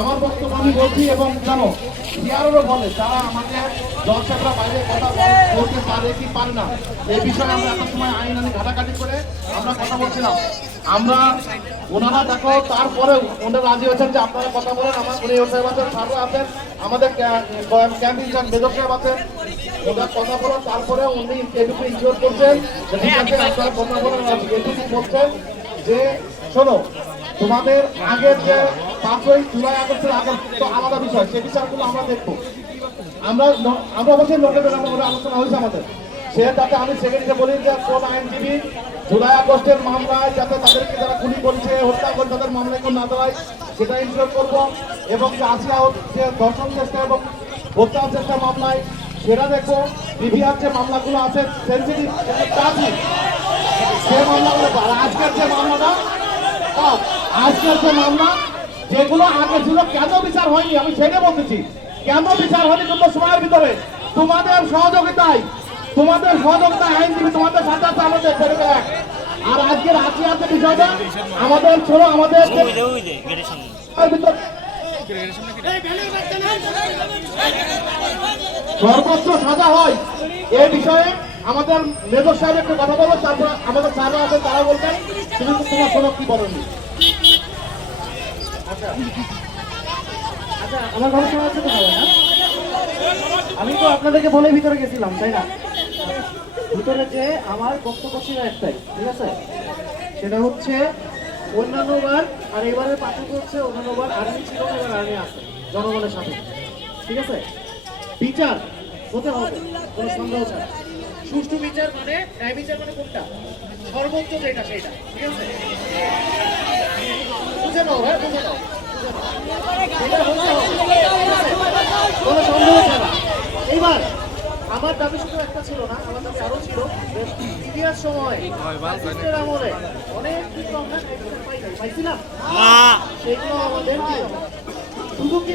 আমার বক্তব্য আমি বলছি এবং জানো সিআরও বলে তারা আমাকে দর্শকরা বাইরে কথা বলতে পারে কি পারে না এই বিষয়ে আমরা একটা সময় আইন আনি ঘাটাঘাটি করে আমরা কথা বলছিলাম। আমরা ওনারা দেখো তারপরে ওনারা রাজি হয়েছেন যে আপনারা কথা বলেন। আমার উনি সাহেব আছেন, সারও আছেন, আমাদের ক্যাম্প ইনচার্জ মেজর সাহেব আছেন, ওনার কথা বলেন। তারপরে উনি এটুকু ইনশিওর করছেন ঠিক আছে আপনারা কথা বলেন। এটুকু বলছেন যে শোনো তোমাদের আগের যে 5ই জুলাই আগস্টের আগে তো আলাদা বিষয়, সে বিষয়গুলো আমরা দেখবো। আমরা অবশ্যই লোকের আলোচনা হয়েছে আমাদের সে যাতে আমি সেকেন্ডে বলি যে কোন আইনজীবী জুলাই আগস্টের মামলায় যাতে তাদেরকে যারা গুলি করেছে হত্যা করে তাদের মামলায় কোন না দেওয়ায় সেটা ইনশিওর করবো এবং যে আসিয়া যে ধর্ষণ চেষ্টা এবং হত্যা চেষ্টা মামলায় সেটা দেখবো। বিবিআর যে মামলাগুলো আছে সেন্সিটিভ সে মামলাগুলো আজকের যে মামলাটা আজকের যে মামলা যেগুলো আগে ছিল কেন বিচার হয়নি আমি সেটা বলতেছি। কেন বিচার হয়নি তোমরা সময়ের ভিতরে তোমাদের সহযোগিতায় আইনজীবী তোমাদের সাথে আছে আমাদের এক। আর আজকে রাশিয়ার যে বিষয়টা আমাদের ছিল আমাদের সর্বোচ্চ সাজা হয় এই বিষয়ে আমাদের মেজর সাহেব একটু কথা বলবো, তারপর আমাদের স্যাররা আছেন তারা বলবেন তুমি তোমার কোনো কি বলেনি। আচ্ছা আচ্ছা আমার কথা শোনা হচ্ছে তো ভালো না? আমি তো আপনাদেরকে বলে ভিতরে গেছিলাম তাই না? ভিতরে যে আমার বক্তব্য ছিল একটাই, ঠিক আছে? সেটা হচ্ছে অন্যান্যবার আর এবারের পার্থক্য হচ্ছে অন্যান্যবার আর্মি ছিল না, এবার আর্মি আছে জনগণের সাথে, ঠিক আছে? বিচার হতে হবে কোনো সন্দেহ ছাড়া। সুষ্ঠু বিচার মানে ন্যায় বিচার মানে কোনটা? সর্বোচ্চ যেটা সেটা, ঠিক আছে? বুঝে নাও, হ্যাঁ বুঝে নাও, কোনো সন্দেহ ছাড়া। এইবার আমার দাবি শুধু একটা ছিল না, আমার দাবি আরো ছিল। ইতিহাস সময় আমলে অনেক কিছু আমরা পাইছিলাম, সেগুলো আমাদের শুধু কি